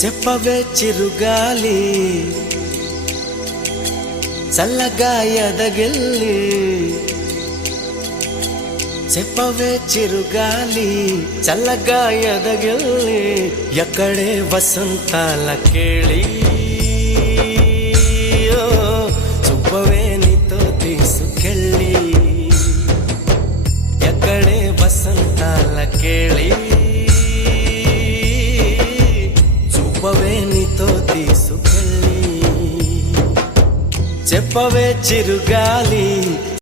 చెప్పవే చిరుగాలి చల్లగా ఎదగిల్లి చెప్పవే చిరుగాలి చల్లగా ఎదగిల్లి ఎక్కడే వసంతాల కేళి చూపవే నీతో తీసుకెళ్ళి ఎక్కడే వసంతాల కేళి చూపవే నీతో తీసుకెళ్ళి చెప్పవే చిరుగాలి